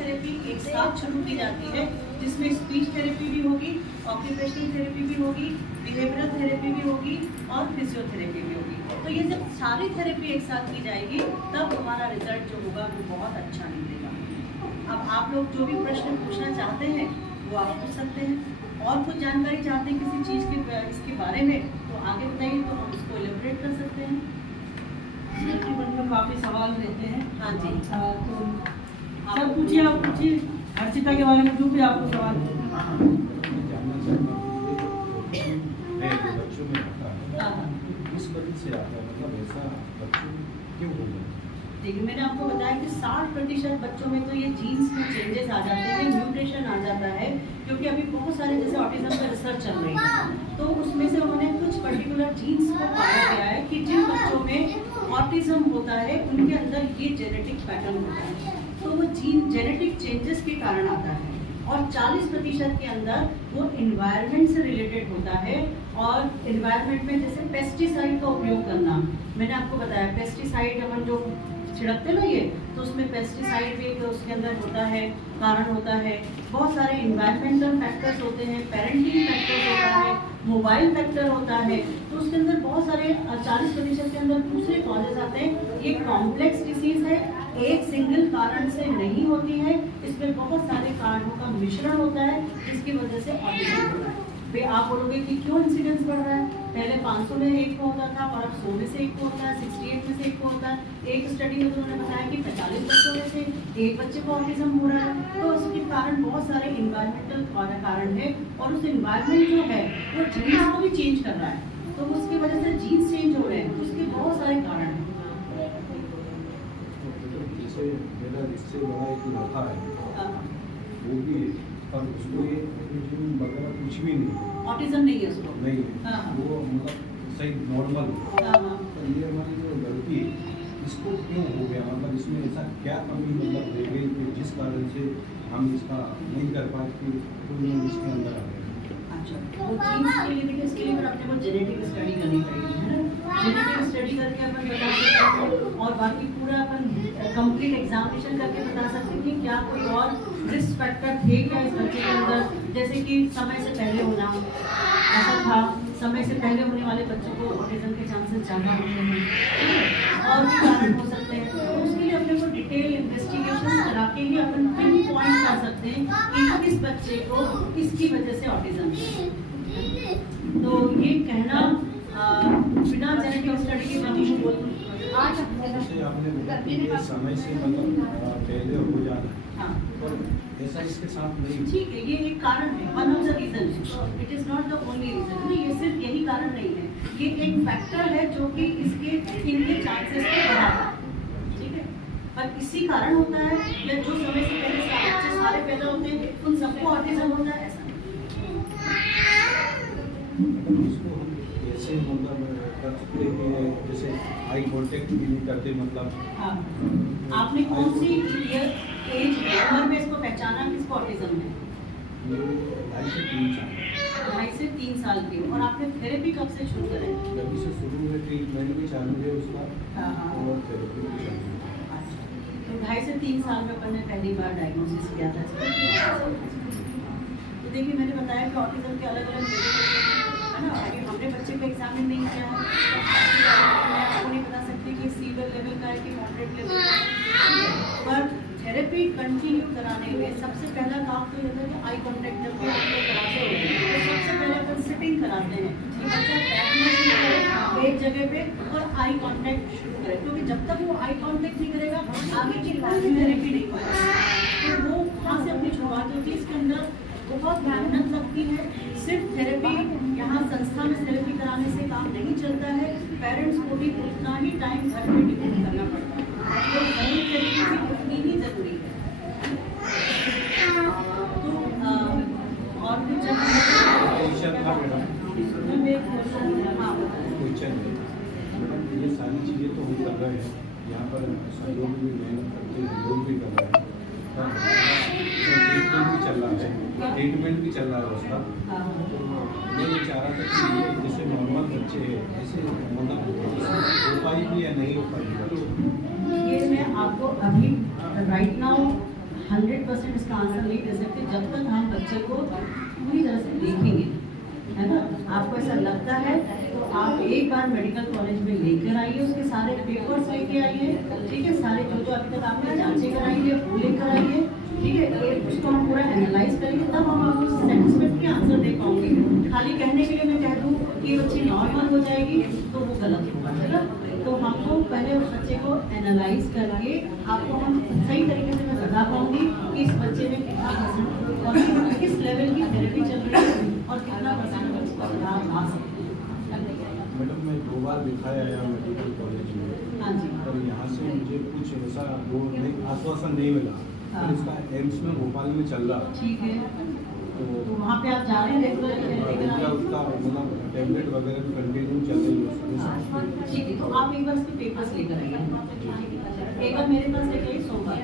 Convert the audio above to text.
Therapy एक साथ शुरू की जाती है, जिसमें स्पीच थेरेपी भी होगी, ऑक्यूपेशनल थेरेपी भी होगी, बिहेवियरल थेरेपी भी होगी और फिजियोथेरेपी भी होगी। तो ये जब सारी थेरेपी एक साथ की जाएगी तब हमारा रिजल्ट जो होगा वो बहुत अच्छा निकलेगा। अब आप लोग जो भी प्रश्न पूछना चाहते हैं वो आप पूछ सकते हैं, और कुछ जानकारी चाहते हैं किसी चीज़ के इसके बारे में तो आगे बताइए, तो हम उसको एलिब्रेट कर सकते हैं। जीवन में काफ़ी सवाल रहते हैं। हाँ जी, तो सर पूछिए, आप पूछिए हर्षिता के बारे में जो भी आपको सवाल हो। जानना चाहता हूँ कि बच्चों में आता है, इस वजह से आता है, मतलब ऐसा बच्चों में क्यों हो जाता है? देखिए मैंने आपको बताया कि 60% बच्चों में तो ये जीन्स में चेंजेस आ जाते हैं, म्यूटेशन आ जाता है, क्योंकि अभी बहुत सारे जैसे ऑटिज्म पर रिसर्च चल रही है, तो उसमें से उन्होंने कुछ पर्टिकुलर जीन्स को पाया गया है कि जिन बच्चों में ऑटिज्म होता है उनके अंदर ये जेनेटिक पैटर्न होता है, तो वो जीन जेनेटिक चेंजेस के कारण आता है। और 40% के अंदर वो इन्वायरमेंट से रिलेटेड होता है, और इन्वायरमेंट में जैसे पेस्टिसाइड का उपयोग करना, मैंने आपको बताया पेस्टिसाइड हम जो छिड़कते ना ये, तो उसमें पेस्टिसाइड भी तो उसके अंदर होता है, कारण होता है। बहुत सारे इन्वायरमेंटल फैक्टर्स होते हैं, पेरेंटिंग फैक्टर्स होता है, मोबाइल फैक्टर होता है, तो उसके अंदर बहुत सारे 40% के अंदर दूसरे कॉजेज आते हैं। ये कॉम्प्लेक्स डिसीज है, एक सिंगल कारण से नहीं होती है, इसमें बहुत सारे कारणों का मिश्रण होता है जिसकी वजह से ऑटिज्म हो रहा है। फिर आप बोलोगे कि क्यों इंसिडेंस बढ़ रहा है, पहले 500 में एक को होता था और अब 100 में से एक को होता है, 68 में से एक को होता है। एक स्टडी में तो उन्होंने बताया कि 45 बच्चों में से एक बच्चे को ऑटिज्म हो रहा है। तो उसके कारण बहुत सारे इन्वायरमेंटल कारण है, और उस इन्वायरमेंट जो है वो जीन्स को भी चेंज कर रहा है, तो उसकी वजह से जीन्स चेंज हो रहे हैं, तो उसके बहुत सारे कारण हैं। जैसे मेरा इससे बड़ा एक लड़का है, वो भी, पर उसको ये वगैरह कुछ भी नहीं, ऑटिज्म नहीं है उसको, नहीं हाँ। वो मतलब सही नॉर्मल। तो ये हमारी जो गलती है इसको क्यों हो गया, मतलब इसमें ऐसा क्या कमी मतलब रह गई कि जिस कारण से हम इसका नहीं कर पाए कि कोई इसके अंदर आ गया? अच्छा, वो जीन्स के लिए देखिए, इसके लिए फिर अपने को जेनेटिक स्टडी करनी पड़ेगी, है ना। जेनेटिक स्टडी करके अपन बता सकते हैं, और बाकी पूरा अपन कंप्लीट एग्जामिनेशन करके बता सकते हैं कि क्या कोई और रिस्क फैक्टर थे क्या इस बच्चे के अंदर, जैसे कि समय से पहले होना, ऐसा था समय से पहले होने वाले बच्चों को ऑटिज्म के चांसेस ज़्यादा होते हैं, और भी कारण हो सकते हैं। तो उसके लिए अपने को डिटेल इन्वेस्टिगेशन करा के ही अपन पिन पॉइंट कर सकते हैं कि किस बच्चे को इसकी वजह से ऑटिज्म है। तो ये कहना बिना जेनेटिक स्टडी के मैं जैसे आपने बोला कि ये समय से मतलब पहले हो जाना, हाँ पर ऐसा इसके साथ नहीं। ठीक है, ये एक कारण है, वन ऑफ द रीजन है, it is not the only reason. नहीं, ये सिर्फ यही कारण नहीं है, ये एक फैक्टर है जो कि इनके चांसेस को बढ़ाता है, ठीक है। पर इसी कारण होता है, या जो समय से पहले बच्चे सारे पैदा होते हैं उन सबको ऑटिज्म होता है, ऐसा इसको हम कैसे मतलब कर सकते हैं, जैसे आई कांटेक्ट भी नहीं करते, मतलब हाँ। आपने कौन सी एज उम्र में इसको पहचाना किसको ऑटिज्म है? 2.5 से 3 साल की, और आपने थेरेपी कब से शुरू करें? जब से शुरू में ट्रीटमेंट भी चालू है उसका, और थेरेपी भी चालू है। अच्छा, तो 2.5 से 3 साल में अपन ने पहली बार डायग्नोसिस किया था। तो देखिए मैंने बताया कि ऑटिज्म के अलग अलग है ना, अभी हमने बच्चे को एग्जामिन नहीं किया है, मैं आपको नहीं बता सकती कि सीवियर लेवल का है कि मॉडरेट लेवल का है, पर थेरेपी कंटिन्यू कराने में सबसे पहला काम तो ये था कि आई कॉन्टैक्ट जब भी आप लोग कराते हो तो सबसे पहले अपन सिटिंग कराते हैं कि बच्चा बैठ में एक जगह पे और आई कॉन्टैक्ट शुरू करे, क्योंकि जब तक वो आई कॉन्टैक्ट नहीं करेगा आगे की थेरेपी नहीं होगी। तो वो वहाँ से अपनी शुरुआत होती है, इसके अंदर बहुत मेहनत लगती है। सिर्फ थेरेपी यहाँ संस्था में थेरेपी कराने से काम नहीं चलता है, पेरेंट्स को भी उतना ही टाइम घर में डिपेंड करना पड़ता है, तो होम थेरेपी भी उतनी ही जरूरी है। तो और कुछ ये सारी चीज़ें तो हम कर रहे हैं यहाँ पर, सहयोग भी मेहनत करते हैं, लोग भी कर रहे हैं, ट्रीटमेंट भी चल रहा है उसका। तो मैं ये चाह रहा था कि ये जैसे नॉर्मल बच्चे हैं ऐसे मतलब हो पाएगी या नहीं हो पाएगी? ये मैं आपको अभी राइट नाउ 100% इसका आंसर नहीं दे सकते जब तक हम बच्चे को पूरी तरह से देखेंगे, है ना। आपको ऐसा लगता है तो आप एक बार मेडिकल कॉलेज में लेकर आइए, उसके सारे पेपर्स लेके आइए, ठीक है। सारे जो अभी तक आपने जांचें कराई है वो लेकर आइए, ठीक है। उसको हम पूरा एनालाइज करेंगे, तब हम आपको सेटिस्फैक्ट्री आंसर दे पाऊंगी। खाली कहने के लिए मैं कह दूँ कि बच्ची नॉर्मल हो जाएगी तो वो गलत होगा, है ना। तो हमको पहले उस बच्चे को एनालाइज करके आपको हम सही तरीके से मैं बता पाऊंगी कि इस बच्चे में कितना परसेंट और किस लेवल की थेरेपी चल रही है और कितना परसेंट उसका लाभ आ सकता है। मैडम मैं 2 बार दिखाया आया मेडिकल कॉलेज में, हाँ जी। और यहाँ से मुझे कुछ ऐसा वो नहीं आश्वासन नहीं मिला। हाँ। और इसका एम्स में भोपाल में चल रहा, ठीक है, तो तो वहाँ पे आप जा रहे हैं रेगुलर? उसका मतलब टैबलेट वगैरह भी कंटिन्यू चल रही है। ठीक है, तो आप एक बार इसके पेपर्स लेकर आइए, एक बार मेरे पास लेकर आइए सोमवार।